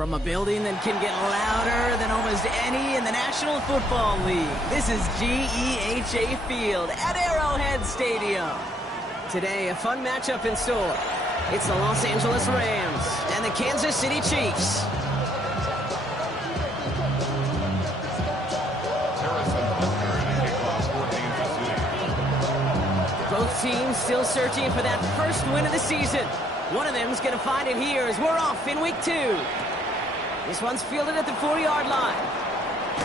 From a building that can get louder than almost any in the National Football League, this is GEHA Field at Arrowhead Stadium. Today, a fun matchup in store. It's the Los Angeles Rams and the Kansas City Chiefs. Both teams still searching for that first win of the season. One of them is going to find it here as we're off in week 2. This one's fielded at the 4-yard line.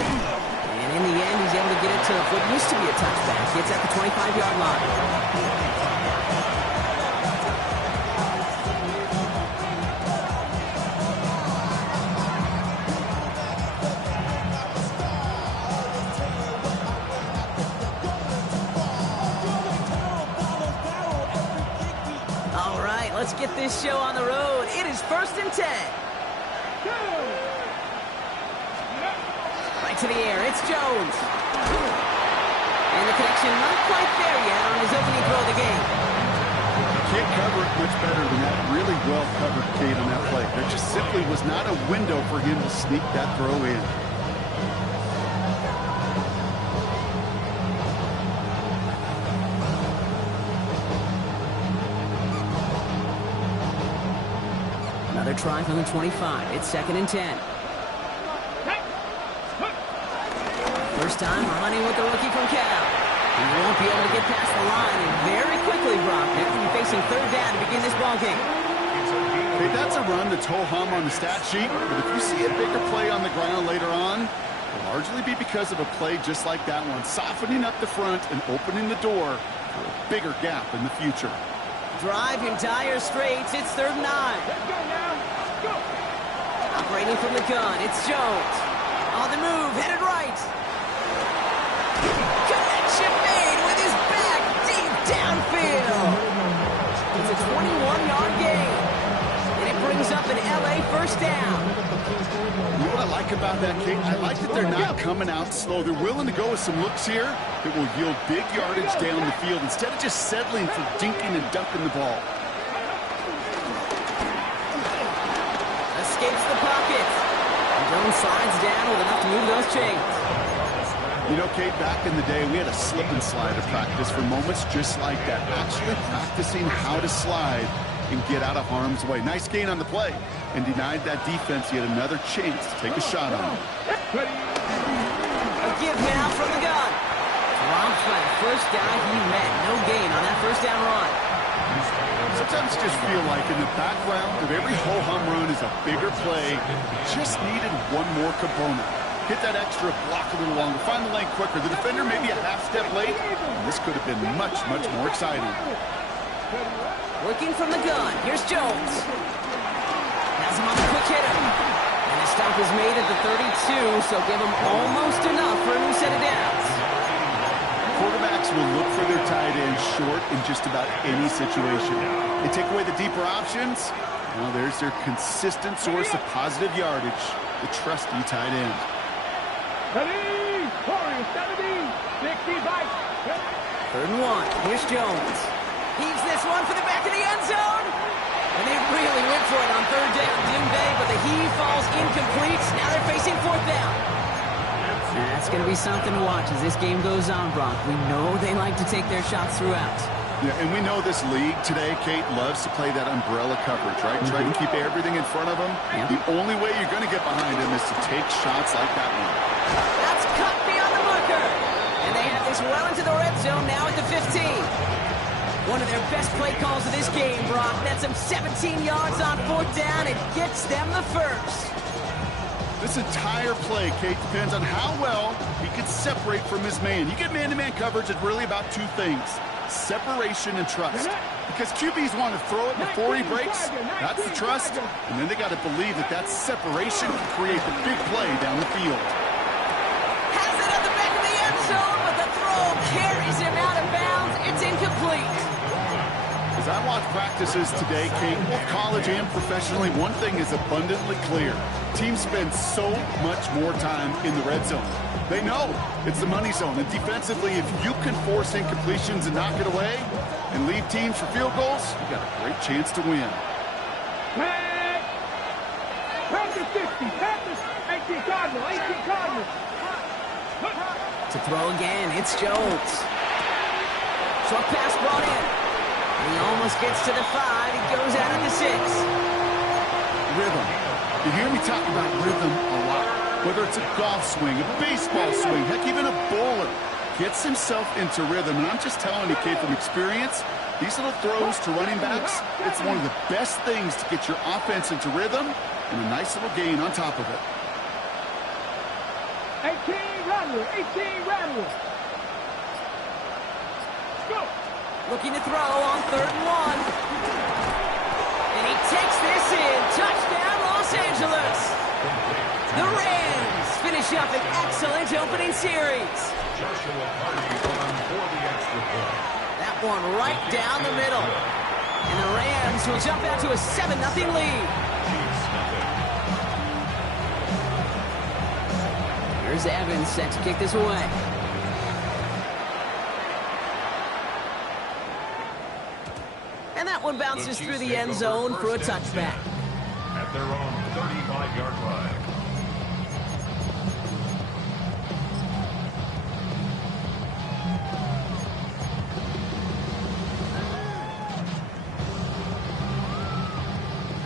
And in the end, he's able to get it to what used to be a touchback. It's at the 25-yard line. All right, let's get this show on the road. It is 1st and 10. Right to the air, it's Jones. And the connection not quite there yet on his opening throw of the game. Can't cover it much better than that. Really well covered, Kate, on that play. There just simply was not a window for him to sneak that throw in. Another try from the 25. It's 2nd and 10. First time running with the rookie from Cal. He won't be able to get past the line, and very quickly, Brock, they're going to be facing 3rd down to begin this ballgame. Okay, that's a run that's ho-hum on the stat sheet, but if you see a bigger play on the ground later on, it'll largely be because of a play just like that one, softening up the front and opening the door for a bigger gap in the future. Drive in dire straits. It's 3rd and 9. Let's go now. Go. Operating from the gun, it's Jones. On the move, headed right. Connection made with his back deep downfield. It's a 21-yard gain. And it brings up an LA first down. You know what I like about that, Kate? I like that they're not coming out slow. They're willing to go with some looks here that will yield big yardage down the field instead of just settling for dinking and dumping the ball. Escapes the pocket. And Jones slides down with enough to move those chains. You know, Kate, back in the day, we had a slip and slide of practice for moments just like that. Actually practicing how to slide and get out of harm's way. Nice gain on the play, and denied that defense yet another chance to take a shot on him. A give now from the gun. Dropped by the first guy he met. No gain on that first down run. Sometimes just feel like in the background of every ho-hum run is a bigger play. Just needed one more component. Hit that extra block a little longer. Find the lane quicker. The defender maybe a half step late. And this could have been much, much more exciting. Working from the gun. Here's Jones. Has him on the quick hitter. And the stop is made at the 32, so give him almost enough for a new set of downs. Quarterbacks will look for their tight end short in just about any situation. They take away the deeper options. Well, there's their consistent source of positive yardage, the trusty tight end. 70, 65. 3rd and 1. Here's Jones. Heaves this one for the back of the end zone. And they really went for it on 3rd down, didn't they? But the heave falls incomplete. Now they're facing 4th down. That's going to be something to watch as this game goes on, Brock. We know they like to take their shots throughout. Yeah, and we know this league today, Kate, loves to play that umbrella coverage, right? Try to keep everything in front of them. Yep. The only way you're going to get behind them is to take shots like that one. That's cut beyond the marker. And they have this well into the red zone now at the 15. One of their best play calls of this game, Brock. That's them 17 yards on 4th down. It gets them the first. This entire play, Kate, depends on how well he can separate from his man. You get man-to-man coverage, it's really about two things: separation and trust. Because QBs want to throw it before he breaks. That's the trust. And then they got to believe that that separation can create the big play down the field. Has it at the back of the end zone, but the throw carries him out of bounds. It's incomplete. As I watch practices today, Kate, both college and professionally, one thing is abundantly clear. Teams spend so much more time in the red zone. They know it's the money zone. And defensively, if you can force incompletions and knock it away and lead teams for field goals, you got a great chance to win. Hey! Panthers 50. Panthers 18 Cardinals. 18 Cardinals. To throw again, it's Jones. Short pass brought in. And he almost gets to the 5. He goes out at the 6. Rhythm. You hear me talk about rhythm a lot. Whether it's a golf swing, a baseball swing, heck, even a bowler gets himself into rhythm. And I'm just telling you, Kate, from experience, these little throws to running backs, it's one of the best things to get your offense into rhythm and a nice little gain on top of it. 18 Rattler. 18 Rattler. Go. Looking to throw on 3rd and 1. And he takes this in. Touchdown, Los Angeles. The Rams finish up an excellent opening series. Joshua Hardy on for the extra point. That one right down the middle. And the Rams will jump out to a 7-0 lead. Here's Evans set to kick this away. And that one bounces through the end zone for a touchback. At their own 35-yard line.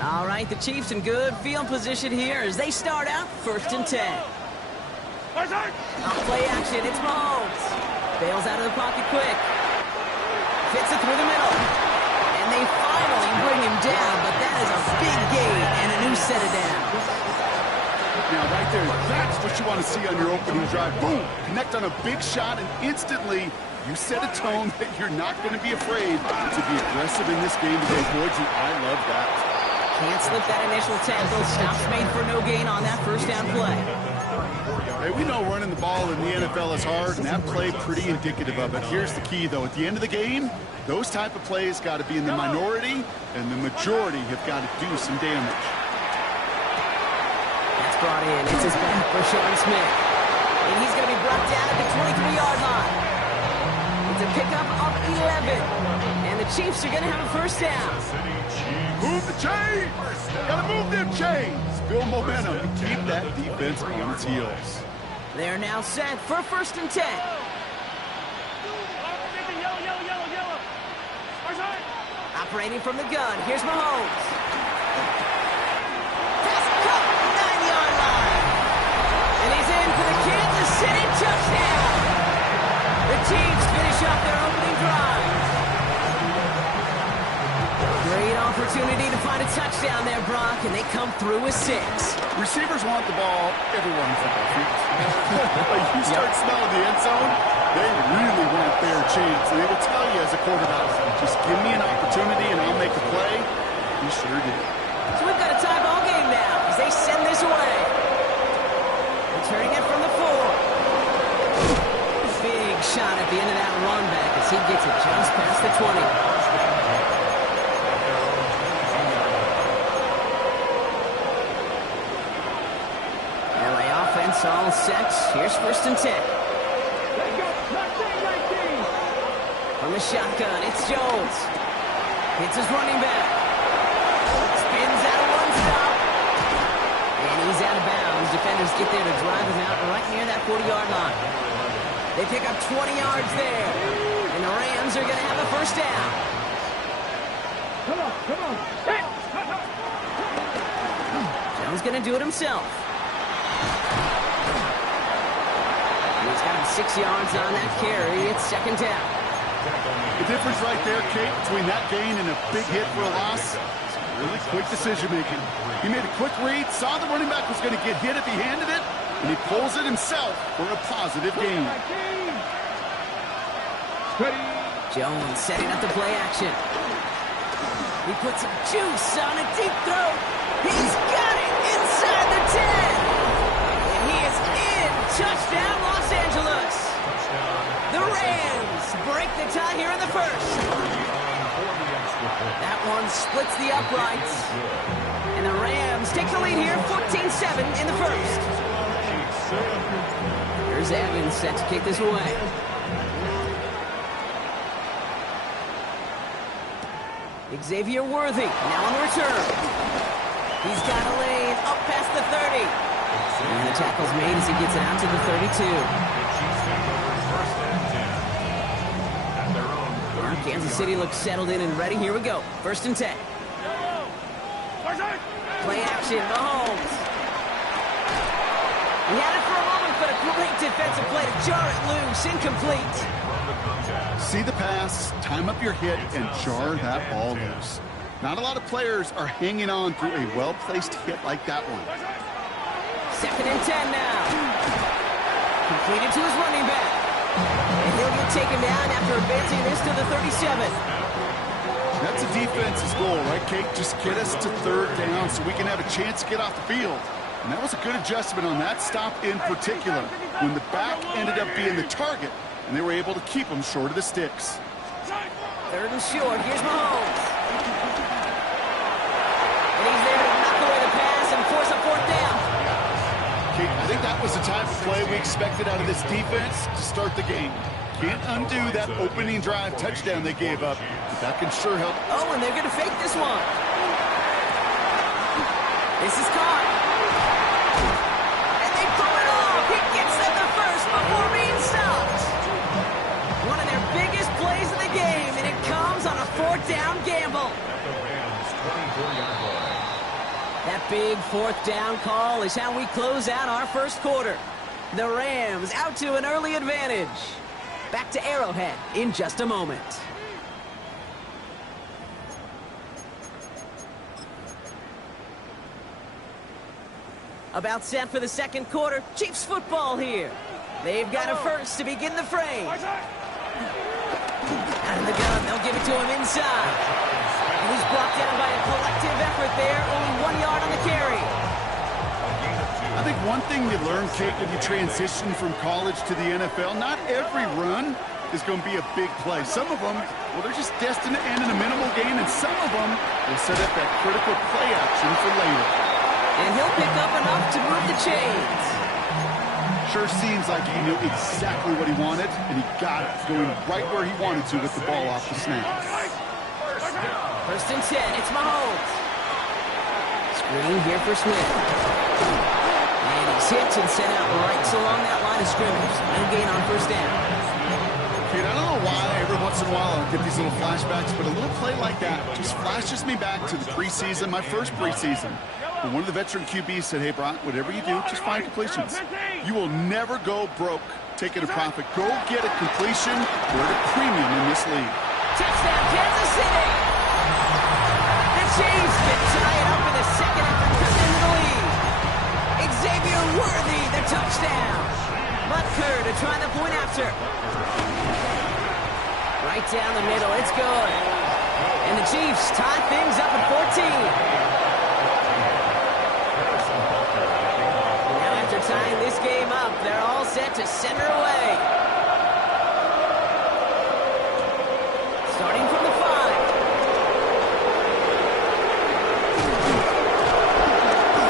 All right, the Chiefs in good field position here as they start out 1st and 10. On play action, it's Mahomes. Bails out of the pocket quick. Fits it through the middle. And they finally bring him down, but that is a big gain and a new set of downs. Now, right there, that's what you want to see on your opening drive. Boom! Connect on a big shot, and instantly you set a tone that you're not going to be afraid to be aggressive in this game today, boys, and I love that. Can't slip that initial tackle. Stops made for no gain on that 1st down play. Hey, we know running the ball in the NFL is hard, and that play pretty indicative of it. Here's the key, though. At the end of the game, those type of plays got to be in the minority, and the majority have got to do some damage. That's brought in. It's his back for Sean Smith. And he's going to be brought down at the 23-yard line. It's a pickup of 11. And the Chiefs are going to have a 1st down. Move the chains! Gotta move them chains! Build momentum and keep that defense on its heels. They're now set for 1st and 10. Operating from the gun, here's Mahomes. Pass cut, 9-yard line. And he's in for the Kansas City touchdown. The Chiefs finish off their opening drive. Great opportunity to find a touchdown there, Brock, and they come through with 6. Receivers want the ball everywhere on football fields. Like you start smelling the end zone, they really want their chance. And they will tell you as a quarterback, just give me an opportunity and I'll make a play. He sure did. So we've got a tie ball game now as they send this away. Returning it from the 4. Big shot at the end of that run back as he gets it just past the 20. All set. Here's 1st and 10. From the shotgun, it's Jones. Hits his running back. Spins out of one stop. And he's out of bounds. Defenders get there to drive him out right near that 40-yard line. They pick up 20 yards there. And the Rams are going to have a 1st down. Come on, come on. Jones going to do it himself. He's got him 6 yards on that carry. It's 2nd down. The difference right there, Kate, between that gain and a big hit for a loss is really quick decision-making. He made a quick read, saw the running back was going to get hit if he handed it, and he pulls it himself for a positive gain. Jones setting up the play action. He puts some juice on a deep throw. He's got it inside the 10. And he is in. Touchdown, Los Angeles. The Rams break the tie here in the 1st. That one splits the uprights. And the Rams take the lead here, 14-7 in the 1st. Here's Evans set to kick this away. Xavier Worthy now on the return. He's got a lane up past the 30. And the tackle's made as he gets it out to the 32. The Chiefs take over first and 10. At their own 32. Kansas City looks settled in and ready. Here we go. First and 10. Play action, Mahomes. He had it for a moment, but a great defensive play to jar it loose. Incomplete. See the pass, time up your hit, and jar that ball loose. Not a lot of players are hanging on through a well-placed hit like that one. Second and 10 now. Completed to his running back. And he'll get taken down after advancing this to the 37. That's a defense's goal, right, Kate? Just get us to third down so we can have a chance to get off the field. And that was a good adjustment on that stop in particular, when the back ended up being the target, and they were able to keep him short of the sticks. Third and short. Here's Mahomes. And he's there to knock away the pass and force a fourth down. Kate, I think that was the type of play we expected out of this defense to start the game. Can't undo that opening drive touchdown they gave up, but that can sure help. Oh, and they're going to fake this one. This is caught. And they pull it off. He gets them the first before being stopped. One of their biggest plays of the game, and it comes on a fourth down gamble. At the Rams' 24-yard line. That big fourth down call is how we close out our first quarter. The Rams out to an early advantage. Back to Arrowhead in just a moment. About set for the second quarter. Chiefs football here. They've got a first to begin the frame. Out of the gun, they'll give it to him inside. And he's blocked down by a collective effort there. Only 1 yard on the carry. I think one thing you learn, Kate, when you transition from college to the NFL, not every run is going to be a big play. Some of them, well, they're just destined to end in a minimal gain, and some of them will set up that critical play action for later. And he'll pick up enough to move the chains. Sure seems like he knew exactly what he wanted, and he got it, going right where he wanted to with the ball off the snap. First and 10, it's Mahomes. Screen here for Smith. And he's hit and sent out right along that line of scrimmage. No gain on first down. Kate, I don't know why every once in a while I get these little flashbacks, but a little play like that just flashes me back to the preseason, my first preseason. When one of the veteran QBs said, hey, Brock, whatever you do, just find completions. You will never go broke taking a profit. Go get a completion. We're at a premium in this league. Touchdown, Kansas City! The Chiefs can tie it up in the second after cutting into the lead. Xavier Worthy, the touchdown. Butker to try the point after. Right down the middle, it's good. And the Chiefs tie things up at 14. Tying this game up, they're all set to center away. Starting from the 5.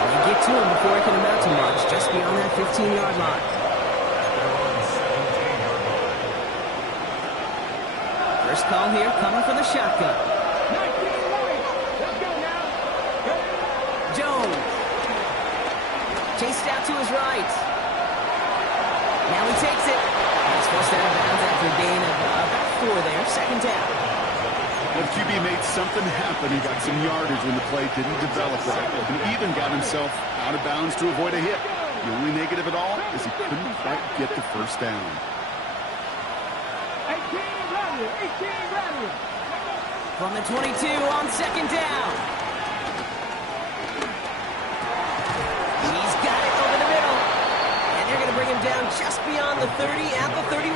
They get to him before it can amount to much, just beyond that 15-yard line. First call here coming from the shotgun. Jones. Chased out to his right. Now he takes it. He's forced out of bounds after a gain of about 4 there. Second down. Well, QB made something happen. He got some yardage when the play didn't develop right. And even got himself out of bounds to avoid a hit. The only negative at all is he couldn't quite get the first down. 18 ready. From the 22 on second down. Bring him down just beyond the 30 at the 31.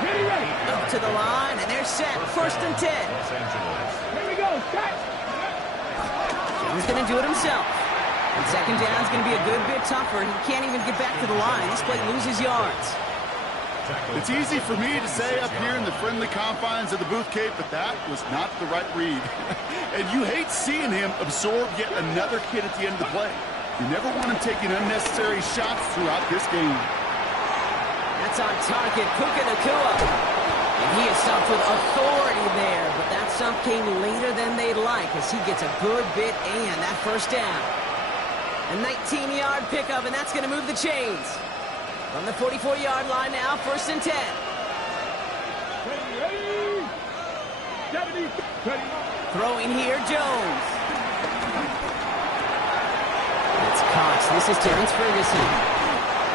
Ready. Up to the line, and they're set. First and 10. Here we go. Set. Jones going to do it himself. And second down is going to be a good bit tougher. He can't even get back to the line. This play loses yards. It's easy for me to say up here in the friendly confines of the booth, Kate, but that was not the right read. And you hate seeing him absorb yet another hit at the end of the play. You never want him taking unnecessary shots throughout this game. That's on target. Puka Nacua. And he is stumped with authority there, but that stump came later than they'd like as he gets a good bit and that first down. A 19-yard pickup, and that's going to move the chains. From the 44-yard line now, 1st and 10. Throwing here, Jones. It's Cox. This is Terrence Ferguson.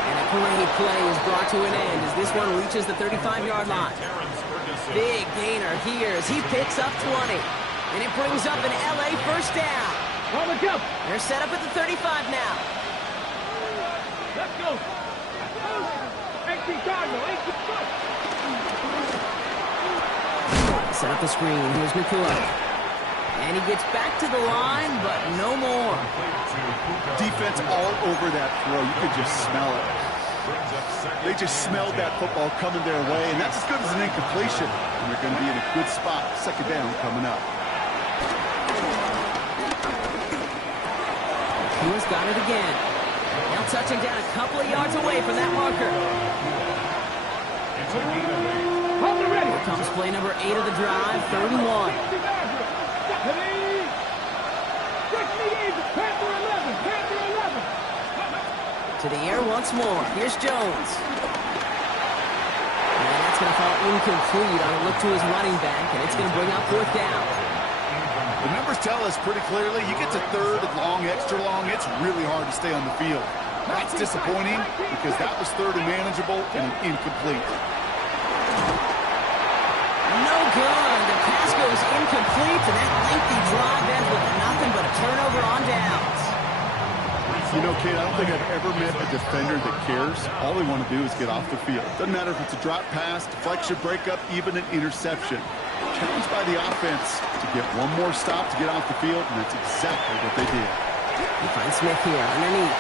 And a great play is brought to an end as this one reaches the 35-yard line. Big gainer here as he picks up 20. And it brings up an LA first down. They're set up at the 35 now. Let's go. 18 Cardinal, 18 Set up the screen. Here's McCoy. And he gets back to the line, but no more. Defense all over that throw. You could just smell it. They just smelled that football coming their way, and that's as good as an incompletion. And they're going to be in a good spot. 2nd down coming up. He's got it again. Now touching down a couple of yards away from that marker. Here comes play number 8 of the drive, 3rd and 1. To the air once more. Here's Jones. And that's going to fall incomplete on a look to his running back, and it's going to bring up 4th down. The numbers tell us pretty clearly, you get to 3rd and long, extra long, it's really hard to stay on the field. That's disappointing because that was 3rd and manageable and an incomplete. No good. The pass goes incomplete, and that lengthy drive ends with nothing but a turnover on downs. You know, Kate, I don't think I've ever met a defender that cares. All they want to do is get off the field. Doesn't matter if it's a drop pass, deflection, breakup, even an interception. Challenged by the offense to get one more stop to get off the field, and that's exactly what they did. He finds Smith here underneath.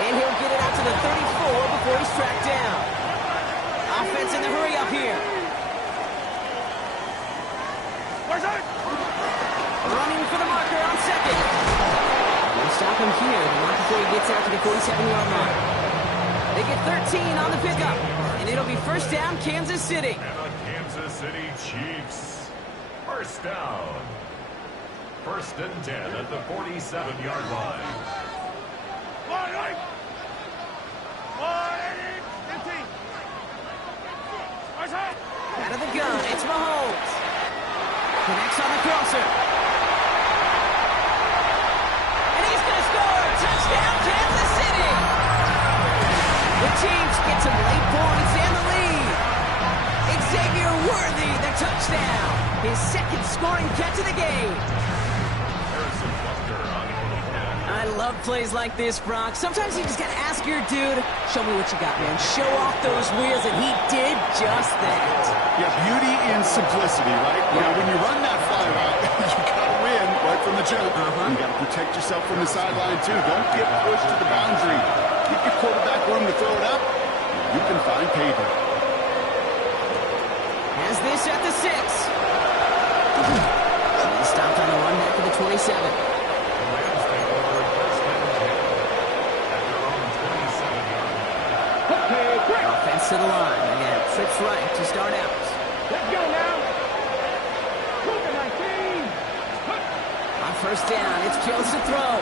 And he'll get it out to the 34 before he's tracked down. Offense in the hurry up here. Running for the marker on 2nd. They'll stop him here, not before he gets out to the 47-yard line. They get 13 on the pickup, and it'll be 1st down, Kansas City. And the Kansas City Chiefs. 1st down. 1st and 10 at the 47-yard line. Out of the gun, it's Mahomes. Connects on the crosser. And he's going to score! Touchdown, Kansas City! The Chiefs get some late points and the lead. Xavier Worthy, the touchdown. His 2nd scoring catch of the game. I love plays like this, Brock. Sometimes you just got to ask your dude, show me what you got, man. Show off those wheels, and he did just that. Yeah, beauty and simplicity, right? Yeah. Now, when you run that fly route, you got to win right from the jump. You got to protect yourself from the sideline, too. Don't get pushed to the boundary. Keep your quarterback room to throw it up. You can find payback. Has this at the 6. He's stopped on the run back to the 27. Offense to the line. Again, trips right to start out. Let's go now. 19. On 1st down, it's Jones to throw.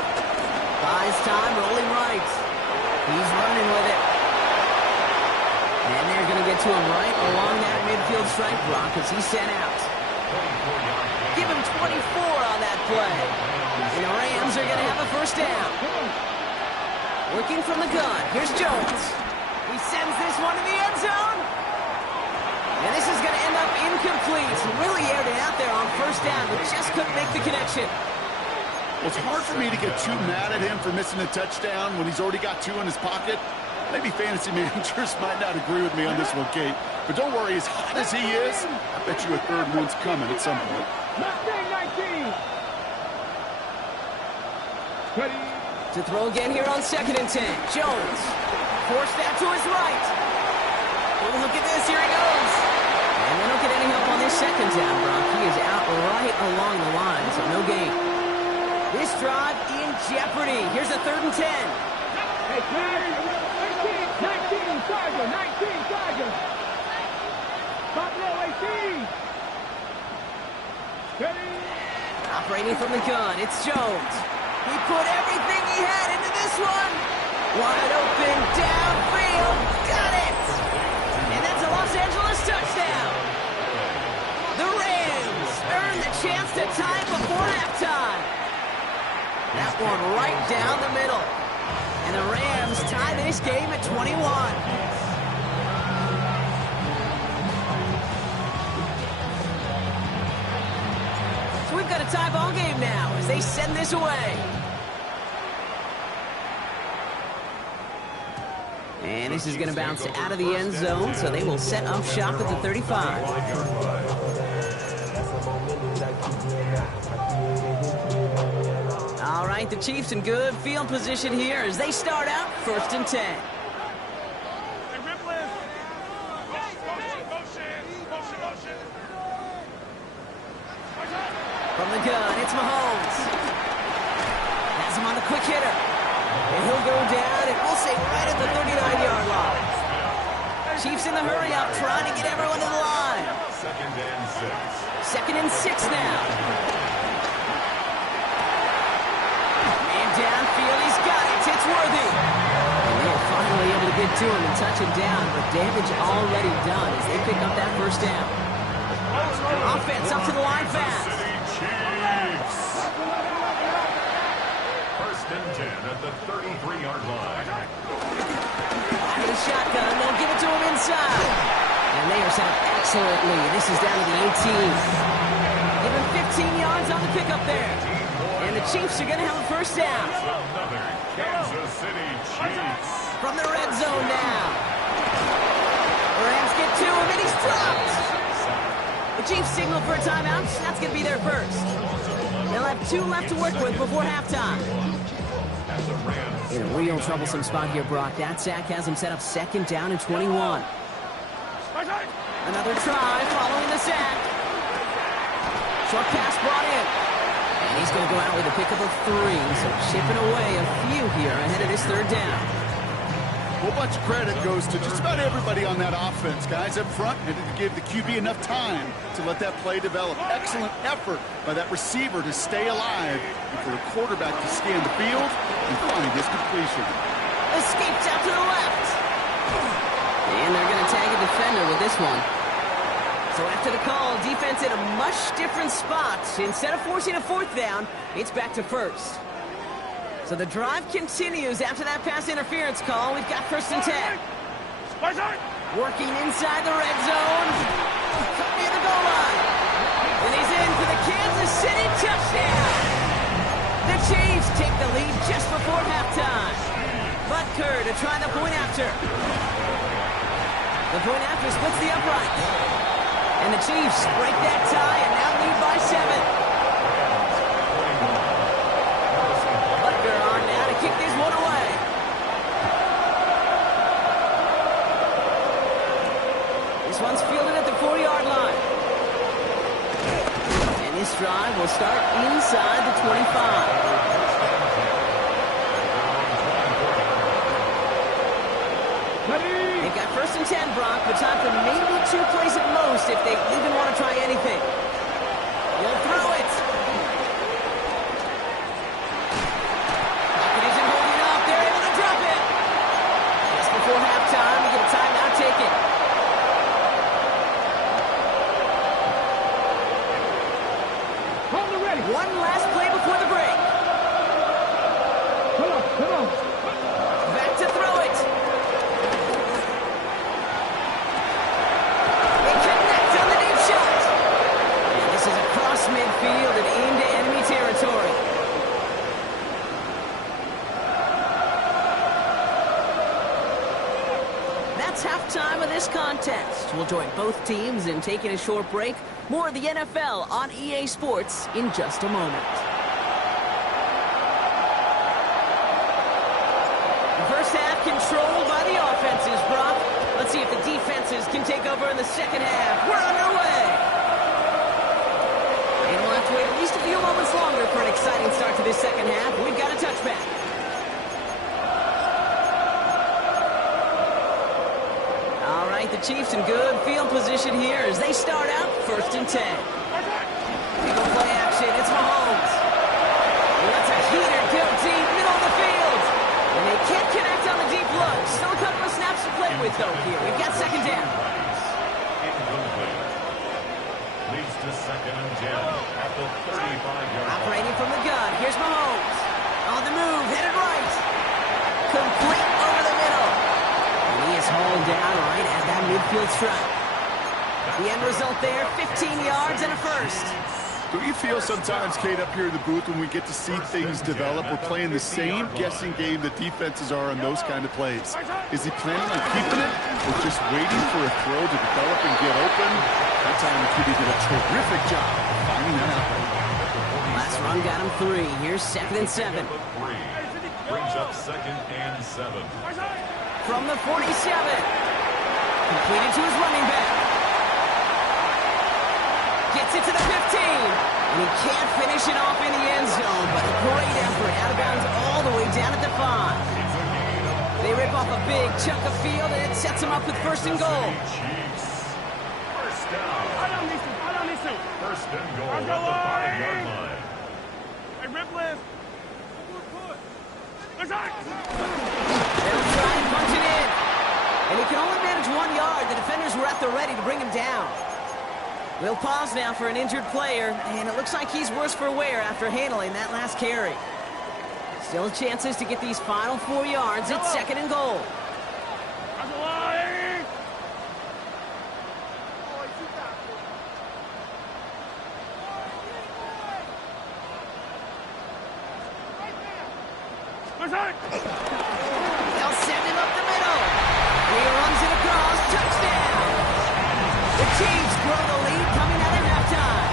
Buys time, rolling right. He's running with it. And they're going to get to him right along that midfield strike block as he's sent out. Give him 24 on that play. And the Rams are going to have a 1st down. Working from the gun. Here's Jones. He sends this one to the end zone. And this is going to end up incomplete. Really aired it out there on 1st down, but just couldn't make the connection. Well, it's hard for me to get too mad at him for missing a touchdown when he's already got 2 in his pocket. Maybe fantasy managers might not agree with me on this one, Kate. But don't worry, as hot as he is, I bet you a 3rd one's coming at some point. 19. Ready. To throw again here on 2nd and 10. Jones. Force that to his right. Oh, look at this. Here he goes. And they don't get any help on this 2nd down, Brock. He is out right along the line, so no gain. This drive in jeopardy. Here's a 3rd and 10. Hey, 19 Tiger. Top row, 18. Ready. Operating from the gun, it's Jones. He put everything he had into this one. Wide open, downfield, got it! And that's a Los Angeles touchdown. The Rams earn the chance to tie it before halftime. That one right down the middle. And the Rams tie this game at 21. So we've got a tie ball game now as they send this away. And this is going to bounce out of the end zone, so they will set up shop at the 35. All right, the Chiefs in good field position here as they start out 1st and 10. From the gun, it's Mahomes. Has him on the quick hitter. And he'll go down, and we'll say right at the 39-yard line. Chiefs in the hurry-up, trying to get everyone to the line. 2nd and 6 now. And downfield, he's got it. It's Worthy. And they're finally able to get to him and touch him down, but damage already done as they pick up that 1st down. Offense up to the line fast. And 10 at the 33-yard line. Out of the shotgun, they'll give it to him inside. And they are set up excellently. This is down to the 18. Give him 15 yards on the pickup there. And the Chiefs are going to have a 1st down. Another Kansas City Chiefs. From the red zone now. Rams get to him, and he's dropped. The Chiefs signal for a timeout. That's going to be their 1st. They'll have 2 left to work with before halftime. In a real troublesome spot here, Brock. That sack has him set up 2nd down and 21. Another try following the sack. Short pass brought in. And he's going to go out with a pickup of 3. So chipping away a few here ahead of this 3rd down. A whole bunch of credit goes to just about everybody on that offense. Guys up front had to give the QB enough time to let that play develop. Excellent effort by that receiver to stay alive and for the quarterback to scan the field and find his completion. Escapes out to the left. And they're going to tag a defender with this one. So after the call, defense in a much different spot. Instead of forcing a 4th down, it's back to 1st. So the drive continues after that pass interference call. We've got 1st and 10. Working inside the red zone. Near the goal line. And he's in for the Kansas City touchdown. The Chiefs take the lead just before halftime. Butker to try the point after. The point after splits the upright. And the Chiefs break that tie and now lead by 7. Kick this one away. This one's fielded at the 4-yard line. And this drive will start inside the 25. They've got 1st and 10, Brock, but time for maybe 2 plays at most if they even want to try anything. They'll throw it. Before halftime, we get a timeout taken. Hold it ready. One last play before the break. Come on. Back to throw it. They connect on the deep shot. And this is across midfield and into enemy territory. Halftime of this contest. We'll join both teams in taking a short break. More of the NFL on EA Sports in just a moment. The first half controlled by the offenses, Brock. Let's see if the defenses can take over in the second half. We're underway. And we'll have to wait at least a few moments longer for an exciting start to this second half. We've got a touchback. The the Chiefs in good field position here as they start out 1st and 10. Big play action. It's Mahomes. He lets a heater go deep, middle of the field. And they can't connect on the deep look. Still a couple of snaps to play with, though, here. We've got 2nd down. Incomplete. Leads to 2nd and 10 at the 35-yard line. Operating from the gun. Here's Mahomes. On the move, headed right. Complete over the middle. And he is hauled down right at that midfield stripe. The end result there, 15 yards and a first. Do you feel sometimes, Kate, up here in the booth when we get to see things develop, we're playing the same guessing game that defenses are on those kind of plays? Is he planning on keeping it or just waiting for a throw to develop and get open? That time the QB did a terrific job finding that out. Last run got him 3. Here's 2nd and 7. Brings up 2nd and 7. From the 47. Completed to his running back. Gets it to the 15. And he can't finish it off in the end zone, but a great effort. Out of bounds all the way down at the 5. They rip off a big chunk of field, and it sets them up with 1st and goal. Chiefs. First down. listen. 1st and goal at the 5-yard line. Hey, rip left. They'll try and punch it in. And he can only manage 1 yard. The defenders were at the ready to bring him down. We'll pause now for an injured player, and it looks like he's worse for wear after handling that last carry. Still chances to get these final 4 yards. It's 2nd and goal. They'll send him up the middle. He runs it across. Touchdown. The Chiefs grow the lead coming out of halftime.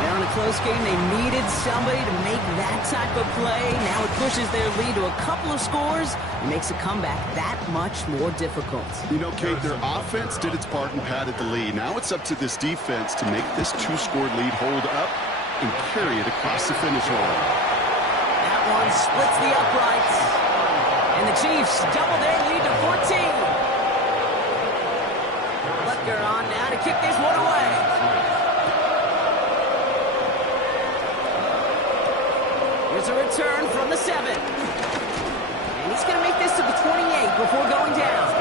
Now in a close game, they needed somebody to make that type of play. Now it pushes their lead to a couple of scores and makes a comeback that much more difficult. You know, Kate, their offense did its part and padded the lead. Now it's up to this defense to make this 2-score lead hold up and carry it across the finish line. One splits the uprights. And the Chiefs double their lead to 14. Butker on now to kick this one away. Here's a return from the 7. And he's going to make this to the 28 before going down.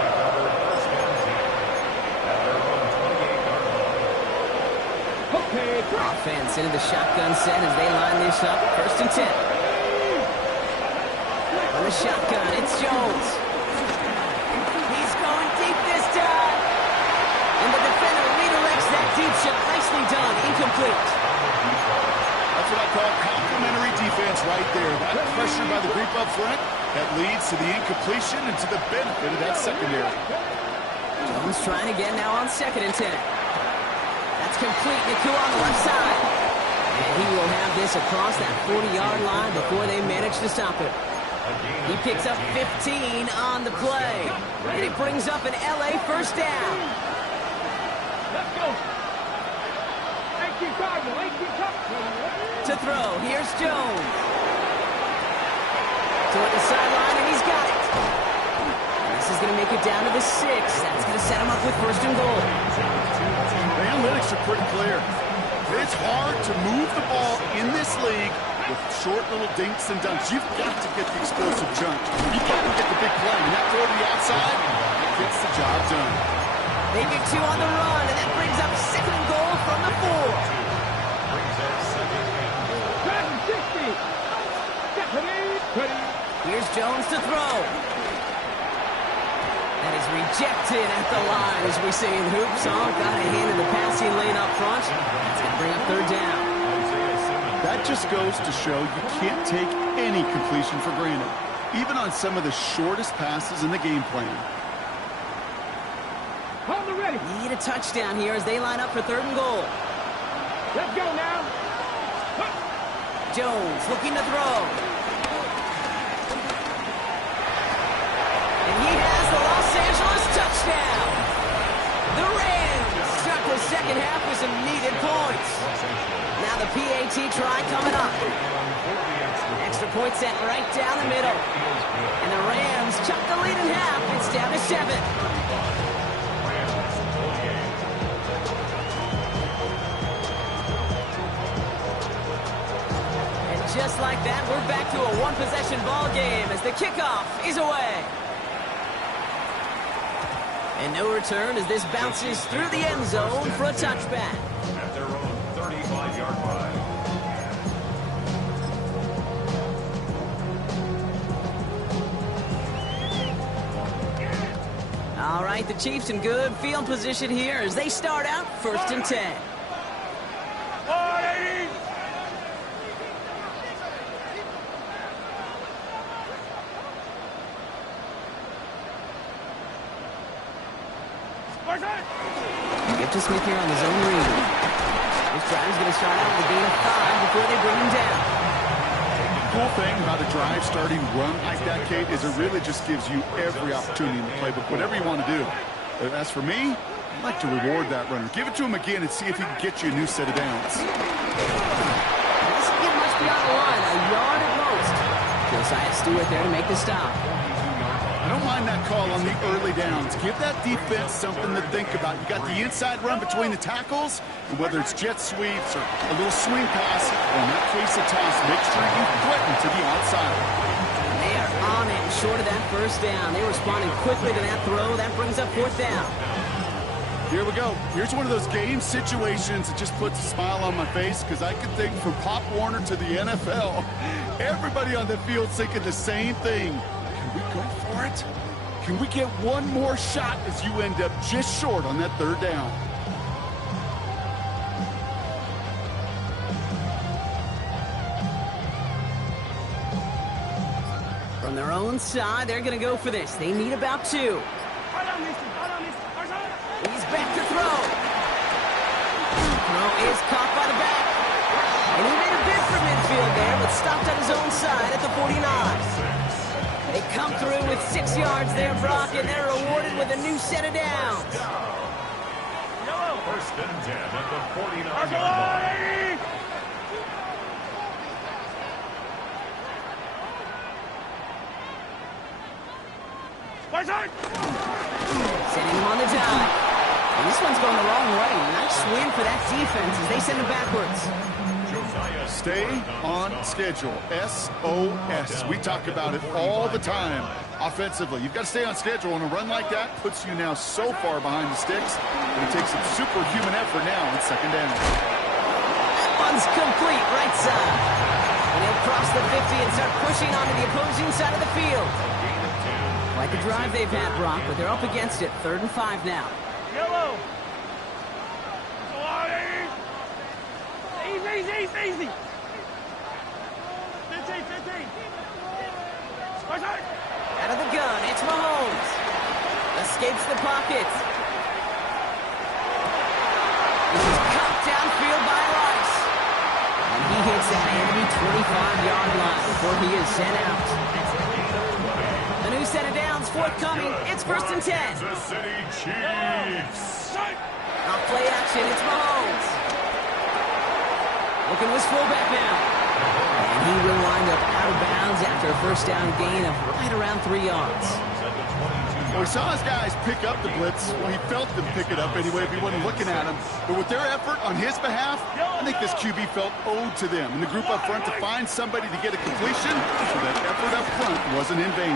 Offense into the shotgun set as they line this up. 1st and 10. On the shotgun, it's Jones. He's going deep this time. And the defender redirects that deep shot. Nicely done. Incomplete. That's what I call complimentary defense right there. That pressure by the group up front, that leads to the incompletion and to the benefit of that secondary. Jones trying again now on 2nd and 10. That's complete. Nakua on the left side. And he will have this across that 40-yard line before they manage to stop it. He picks up 15 on the play. And it brings up an LA 1st down. Let's go. 18 Cardinal. To throw, here's Jones. Toward the sideline, and he's got it. This is going to make it down to the 6. That's going to set him up with 1st and goal. The analytics are pretty clear. It's hard to move the ball in this league with short little dinks and dunks. You've got to get the explosive jump. You've got to get the big play. And that throw to the outside, it gets the job done. They get 2 on the run, and that brings up 2nd and goal from the 4. Here's Jones to throw. That is rejected at the line, as we say in hoops. Got a hand in the passing lane up front. That's going to bring up 3rd down. That just goes to show you can't take any completion for granted, even on some of the shortest passes in the game plan. Hold it ready. Need a touchdown here as they line up for 3rd and goal. Let's go now. Jones looking to throw. And he has the Los Angeles touchdown. The Rams start the 2nd half with some needed points. Now Now the PAT try coming up. Extra point sent right down the middle. And the Rams chuck the lead in half. It's down to 7. And just like that, we're back to a one-possession ball game as the kickoff is away. And no return as this bounces through the end zone for a touchback. At their own 35-yard line. All right, the Chiefs in good field position here as they start out 1st and 10. Give to Smith here on the zone read. This drive is going to start out with a gain of 5 before they bring him down. The cool thing about a drive starting run like that, Kate, is it really just gives you every opportunity in the playbook, whatever you want to do. As for me, I'd like to reward that runner. Give it to him again and see if he can get you a new set of downs. This will get much beyond the line, a yard at most. Josiah Stewart there to make the stop. I don't mind that call on the early downs. Give that defense something to think about. You got the inside run between the tackles, and whether it's jet sweeps or a little swing pass, or in that case a toss, make sure you threaten to the outside. They are on it short of that first down. They're responding quickly to that throw. That brings up 4th down. Here we go. Here's one of those game situations that just puts a smile on my face because I can think from Pop Warner to the NFL. Everybody on the field thinking the same thing. Can we go for it? Can we get one more shot as you end up just short on that 3rd down? From their own side, they're going to go for this. They need about 2. He's back to throw. Throw is caught by the back. And he made a bid for midfield there, but stopped on his own side at the 49. They come through with 6 yards there, Brock, and they're rewarded with a new set of downs. 1st and 10 at the 49-yard line. Setting him on the dive. And this one's going the wrong way. Nice win for that defense as they send him backwards. Stay on schedule. SOS. We talk about it all the time. Offensively, you've got to stay on schedule, and a run like that puts you now so far behind the sticks that it takes some superhuman effort now on 2nd down. That one's complete right side. And he'll cross the 50 and start pushing onto the opposing side of the field. Like the drive they've had, Brock, but they're up against it. 3rd and 5 now. Yellow. Easy. 15. Out of the gun, it's Mahomes. Escapes the pocket. This is cut downfield by Rice. And he hits that enemy 25-yard line before he is sent out. A new set of downs forthcoming. It's 1st and 10. Kansas City Chiefs. Off play action, it's Mahomes. Looking to his fullback now. And he will wind up out of bounds after a 1st down gain of right around 3 yards. Well, he saw his guys pick up the blitz. Well, he felt them pick it up anyway if he wasn't looking at him. But with their effort on his behalf, I think this QB felt owed to them. And the group up front to find somebody to get a completion, so that effort up front wasn't in vain.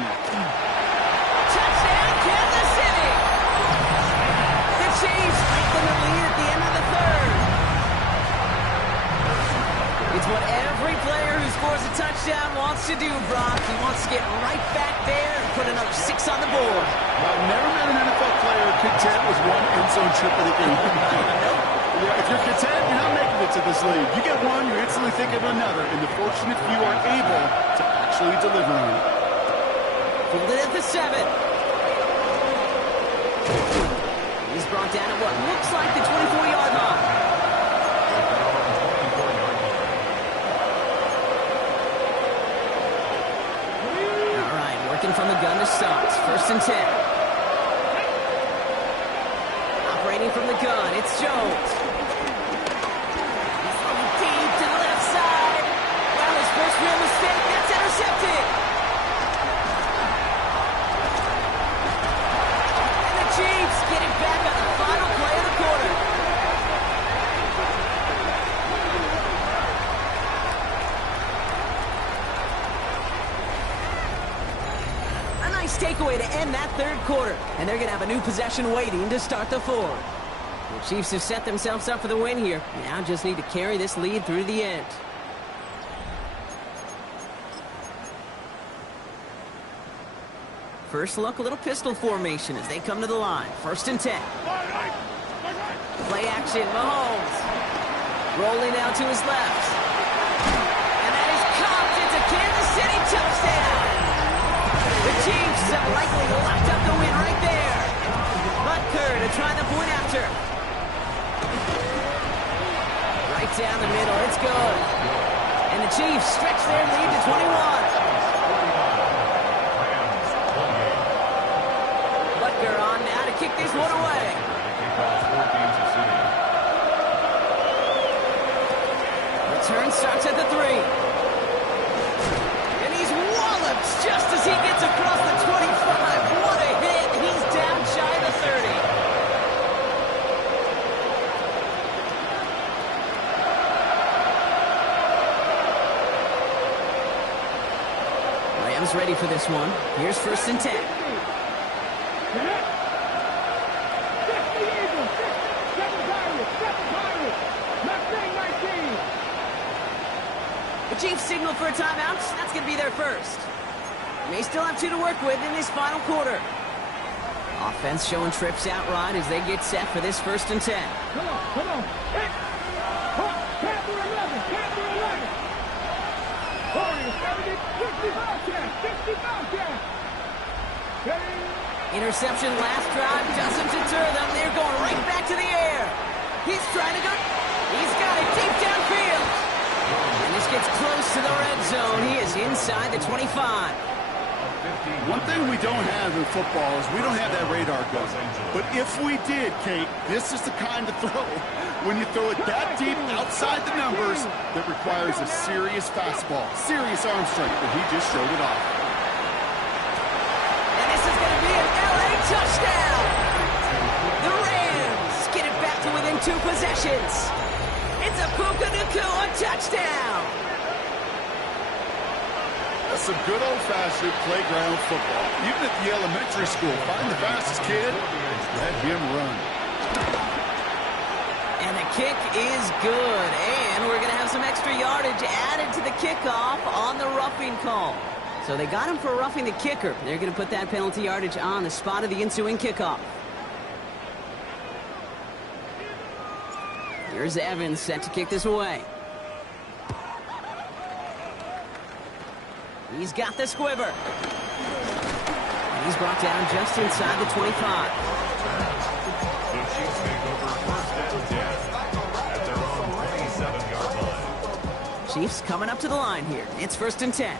Touchdown, Kansas City! The Chiefs taking the lead at the end of the 3rd. It's what every player who scores a touchdown wants to do, Brock. He wants to get right back there and put another 6 on the board. I've never met an NFL player content with one end zone trip of the game. Yeah, if you're content, you're not making it to this league. You get one, you instantly think of another, and the fortunate few are able to actually deliver on it. Fielded at the 7. He's brought down at what looks like the 24-yard line. All right, working from the gun to start. 1st and 10. Operating from the gun, it's Jones. He's looking deep, Nice takeaway to end that third quarter. And they're going to have a new possession waiting to start the fourth. The Chiefs have set themselves up for the win here. Now just need to carry this lead through the end. First look, a little pistol formation as they come to the line. 1st and 10. Play action, Mahomes. Rolling out to his left. And that is caught. It's a Kansas City touchdown. The Chiefs have likely locked up the win right there. Butker to try the point after. Right down the middle, it's good. And the Chiefs stretch their lead to 21. Butker on now to kick this one away. Return starts at the 3. And he's walloped just as he gets across the 25. What a hit. He's down shy of the 30. Rams ready for this one. Here's 1st and 10. The Chiefs signal for a timeout. That's going to be their first. May still have 2 to work with in this final quarter. Offense showing trips outright as they get set for this 1st and 10. Come on. Hit. Camper 11. 55 catch. Interception last drive doesn't deter them. They're going right back to the air. He's trying to go. He's got it deep downfield. And this gets close to the red zone. He is inside the 25. One thing we don't have in football is we don't have that radar gun. But if we did, Kate, this is the kind of throw, when you throw it that deep outside the numbers, that requires a serious fastball, serious arm strength, and he just showed it off. And this is going to be an LA touchdown. The Rams get it back to within 2 possessions. It's a Puka Nacua touchdown. That's some good old-fashioned playground football. Even at the elementary school, find the fastest kid, let him run. And the kick is good. And we're going to have some extra yardage added to the kickoff on the roughing call. So they got him for roughing the kicker. They're going to put that penalty yardage on the spot of the ensuing kickoff. Here's Evans set to kick this away. He's got the squiver. And he's brought down just inside the 25. The Chiefs take over 1st and 10 at their own 27-yard line. Chiefs coming up to the line here. It's 1st and 10.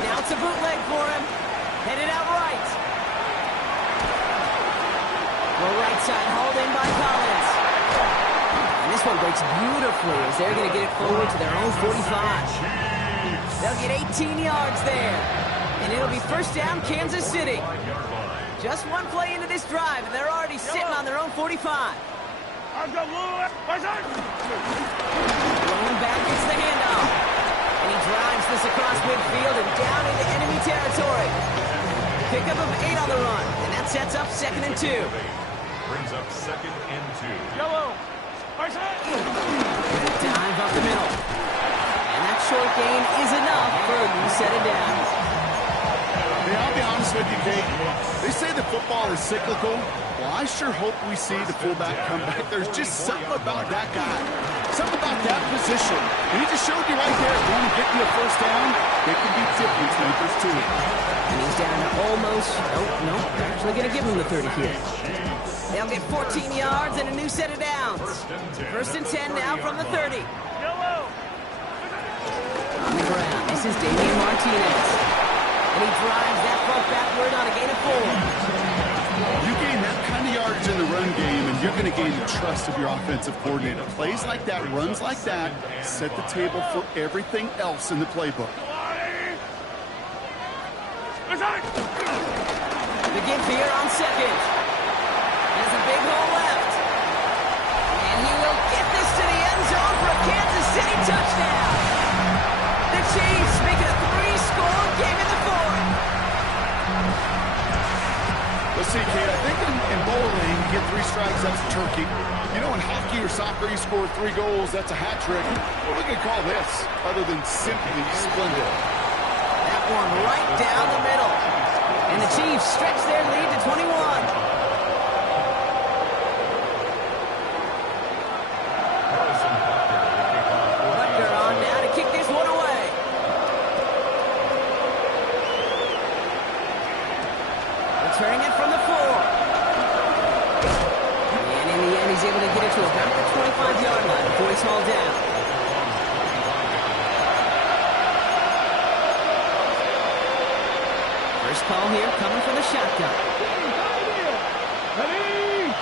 Now it's a bootleg for him. Headed out right. Well, right side hauled in by Collins. And this one breaks beautifully as they're going to get it forward to their own 45. They'll get 18 yards there. And it'll be 1st down, Kansas City. Just one play into this drive, and they're already sitting on their own 45. Rolling back gets the handoff. And he drives this across midfield and down into enemy territory. Pickup of 8 on the run, and that sets up 2nd and 2. Brings up 2nd and 2. Dive up the middle. And that short gain is enough for a new set of downs. Hey, I'll be honest with you, Kate. They say that football is cyclical. Well, I sure hope we see the fullback come back. There's just something about that guy. Something about that position. And he just showed you right there, going to get you a 1st down. They can be difference makers, too. And he's down to almost, no, they're actually going to give him the 30 here. They'll get 14 yards and a new set of downs. 1st and 10 now from the 30. On the ground, this is Damian Martinez. And he drives that front backward on a gain of 4. You gain that kind of yardage in the run game, and you're going to gain the trust of your offensive coordinator. Plays like that, runs like that, set the table for everything else in the playbook. The give here on 2nd. There's a big hole left. And he will get this to the end zone for a Kansas City touchdown. The Chiefs make it a 3 see, Kate, I think in bowling, you get 3 strikes, that's a turkey. You know, in hockey or soccer, you score 3 goals, that's a hat trick. What we could call this, other than simply splendid? That one right down the middle. And the Chiefs stretch their lead to 21. Turning it from the 4. And in the end, he's able to get it to about the 25-yard line before he's hauled down. First call here coming from the shotgun. Ready?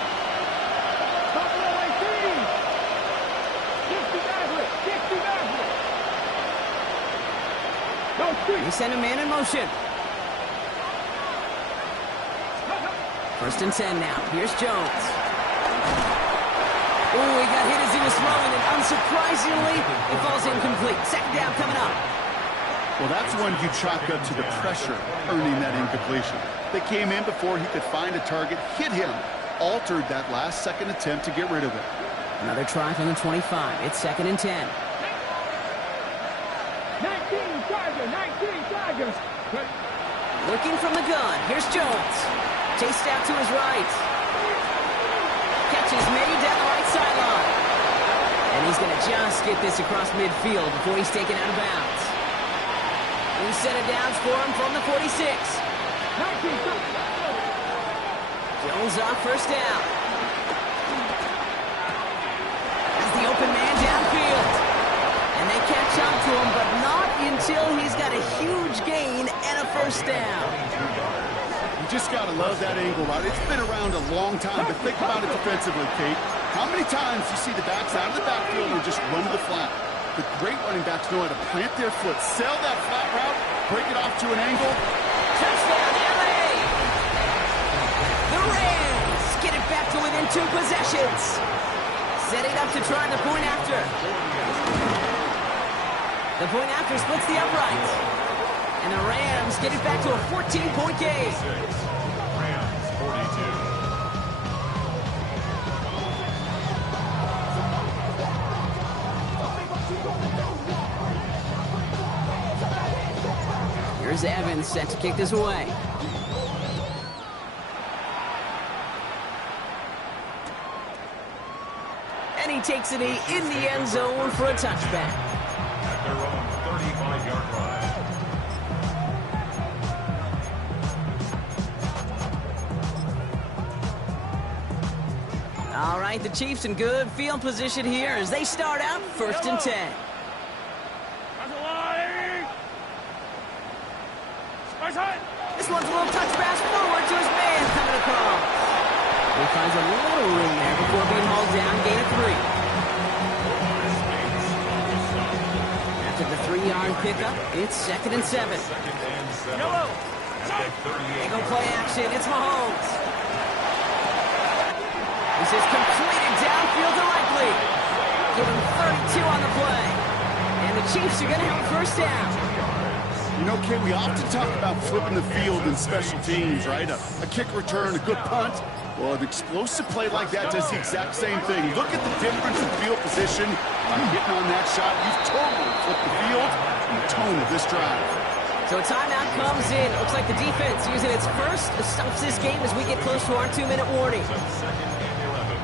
Buffalo 18. 60 Maverick. No, He sent a man in motion. First and 10 now. Here's Jones. Oh, he got hit as he was throwing, and unsurprisingly, it falls incomplete. Second down coming up. Well, that's when you chalk up to the pressure earning that incompletion. They came in before he could find a target, hit him, altered that last-second attempt to get rid of it. Another try from the 25. It's second and 10. 19 Tigers. Looking from the gun. Here's Jones. Chased out to his right. Catch is made down the right sideline. And he's going to just get this across midfield before he's taken out of bounds. New set of downs for him from the 46. Jones off first down. Has the open man downfield. And they catch up to him, but not until he's got a huge gain and a first down. You just got to love that angle route. It's been around a long time, but think about it defensively, Kate. How many times do you see the backs out of the backfield and just run to the flat? The great running backs know how to plant their foot, sell that flat route, break it off to an angle. Touchdown, LA! The Rams get it back to within 2 possessions. Setting up to try the point after. The point after splits the uprights. And the Rams get it back to a 14-point game. Rams 42. Here's Evans set to kick this away. And he takes it in the end zone for a touchback. At their own 35-yard line. All right, the Chiefs in good field position here as they start out first and 10. This one's a little touch pass forward to his man coming across. He finds a little room there before being hauled down, gain of 3. After the 3-yard pickup, it's second and 7. They go play action. It's Mahomes. This is completed downfield to Likely. Give him 32 on the play. And the Chiefs are going to have a first down. You know, Kate, we often talk about flipping the field in special teams, right? A kick return, a good punt. Well, an explosive play like that does the exact same thing. Look at the difference in field position. By hitting on that shot, you've totally flipped the field and the tone of this drive. So a timeout comes in. Looks like the defense using its first stops this game as we get close to our 2-minute warning. Second and 11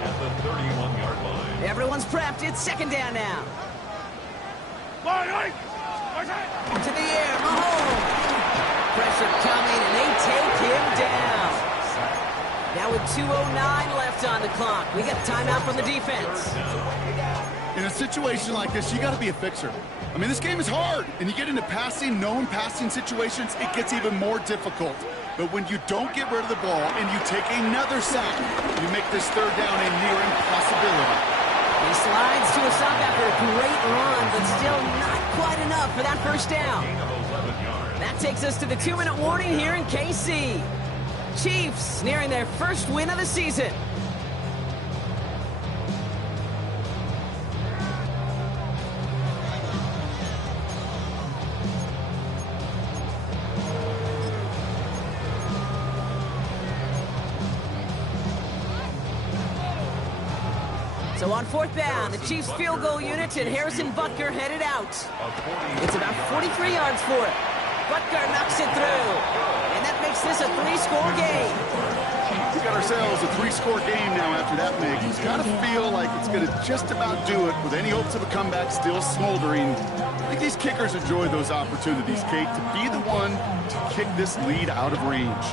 at the 31-yard line. Everyone's prepped. It's second down now. To the air, Mahomes. Pressure coming, and they take him down. Now with 2:09 left on the clock, we got a timeout from the defense. In a situation like this, you got to be a fixer. I mean, this game is hard, and you get into known passing situations, it gets even more difficult. But when you don't get rid of the ball and you take another sack, you make this third down a near impossibility. He slides to a stop after a great run, but still not quite enough for that first down. That takes us to the 2-minute warning here in KC. Chiefs nearing their first win of the season. So on 4th down, the Chiefs field goal unit and Harrison Butker headed out. It's about 43 yards for it. Butker knocks it through. And that makes this a 3-score game. We've got ourselves a 3-score game now after that make. He's got to feel like it's going to just about do it with any hopes of a comeback still smoldering. I think these kickers enjoy those opportunities, Kate, to be the one to kick this lead out of range.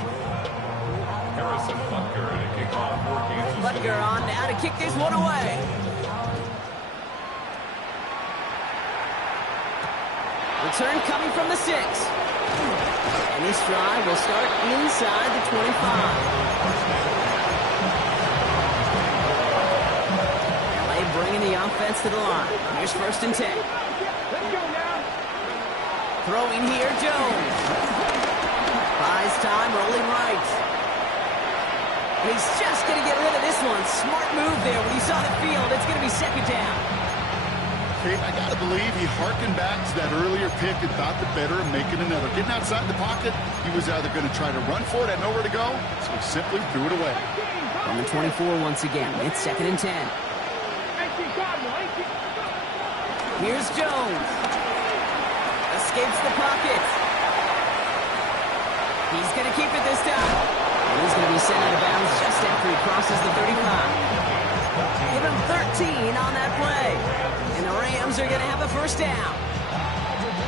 Harrison Butker to kick off for Kansas City. Butker on now to kick this one away. Return coming from the 6. And this drive will start inside the 25. LA bringing the offense to the line. Here's 1st and 10. Let's go now. Throwing here, Jones. Buys time, rolling right. He's just going to get rid of this one. Smart move there when he saw the field. It's going to be 2nd down. Kate, I got to believe he harkened back to that earlier pick and thought the better of making another. Getting outside the pocket, he was either going to try to run for it, had nowhere to go, so he simply threw it away. On the 24 once again, it's 2nd and 10. Here's Jones. Escapes the pocket. He's going to keep it this time. And he's going to be sent out of bounds just after he crosses the 35. Give him 13 on that play. And the Rams are going to have a 1st down.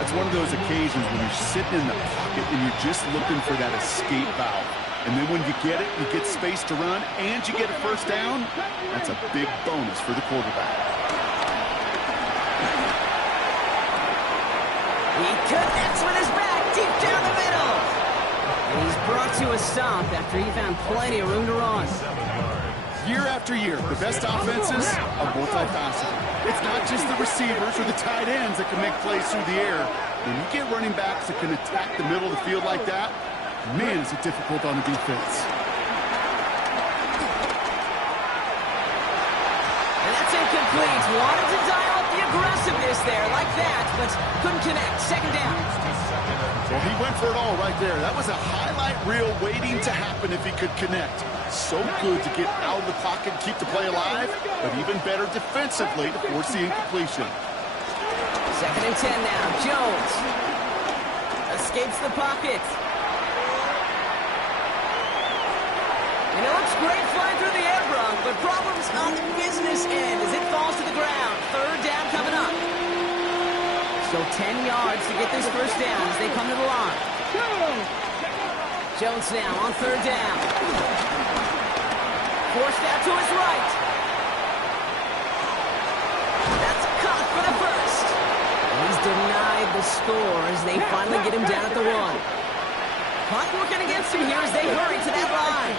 That's one of those occasions when you're sitting in the pocket and you're just looking for that escape valve. And then when you get it, you get space to run, and you get a 1st down. That's a big bonus for the quarterback. He connects with his back deep down the middle. And he's brought to a stop after he found plenty of room to run. Year after year, the best offenses are multifaceted. It's not just the receivers or the tight ends that can make plays through the air. When you get running backs that can attack the middle of the field like that, man, is it difficult on the defense. And that's incomplete. Wanted to dial up the aggressiveness there like that, but couldn't connect. 2nd down. Well, he went for it all right there. That was a highlight reel waiting to happen if he could connect. So good to get out of the pocket, keep the play alive, but even better defensively to force the incompletion. 2nd and 10 now. Jones escapes the pocket. And it looks great flying through the air, Bronk, but problems on the business end as it falls to the ground. 3rd down coming up. So 10 yards to get this 1st down as they come to the line. Jones now on 3rd down. Forced out to his right. That's caught for the 1st. He's denied the score as they finally get him down at the 1. Clock working against him here as they hurry to that line.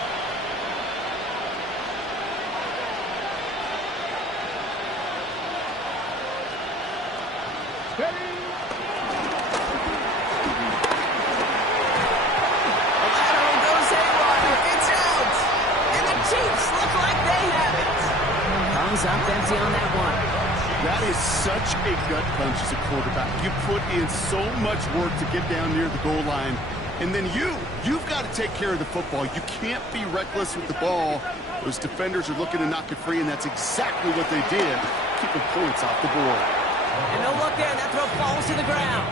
Up empty on that one. That is such a gut punch as a quarterback. You put in so much work to get down near the goal line, and then you've got to take care of the football. You can't be reckless with the ball. Those defenders are looking to knock it free, and that's exactly what they did, keeping points off the board. And no luck there. That throw falls to the ground.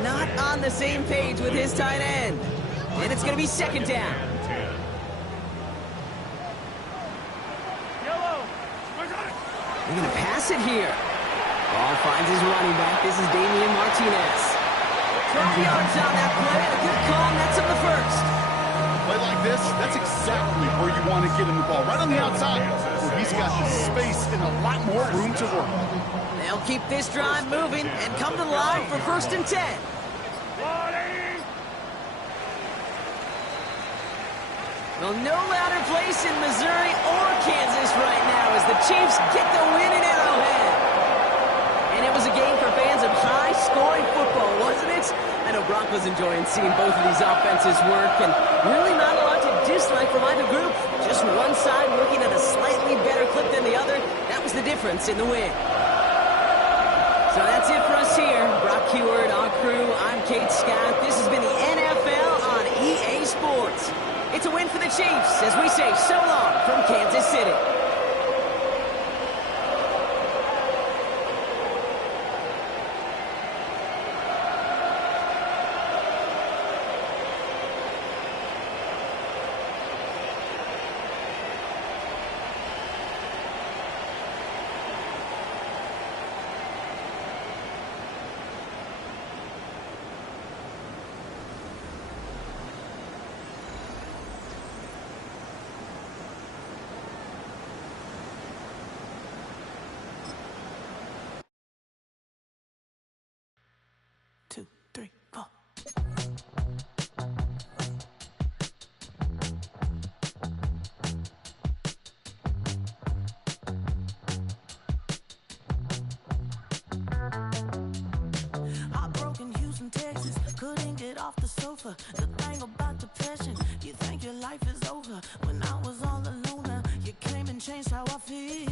Not on the same page with his tight end. And it's going to be 2nd down. They're going to pass it here. Ball finds his running back. This is Damian Martinez. 12 yards on that play. A good call, and that's on the 1st. Play like this, that's exactly where you want to get him the ball. Right on the outside, where he's got the space and a lot more room to work. They'll keep this drive moving and come to the line for 1st and 10. Well, no louder place in Missouri or Kansas right now as the Chiefs get the win in Arrowhead. And it was a game for fans of high-scoring football, wasn't it? I know Brock was enjoying seeing both of these offenses work, and really not a lot to dislike from either group. Just one side working at a slightly better clip than the other. That was the difference in the win. So that's it for us here. Brock Huard, our crew, I'm Kate Scott. This has been the NFL on EA Sports. It's a win for the Chiefs as we say so long from Kansas City. sofa. The thing about depression, you think your life is over. When I was all alone, you came and changed how I feel.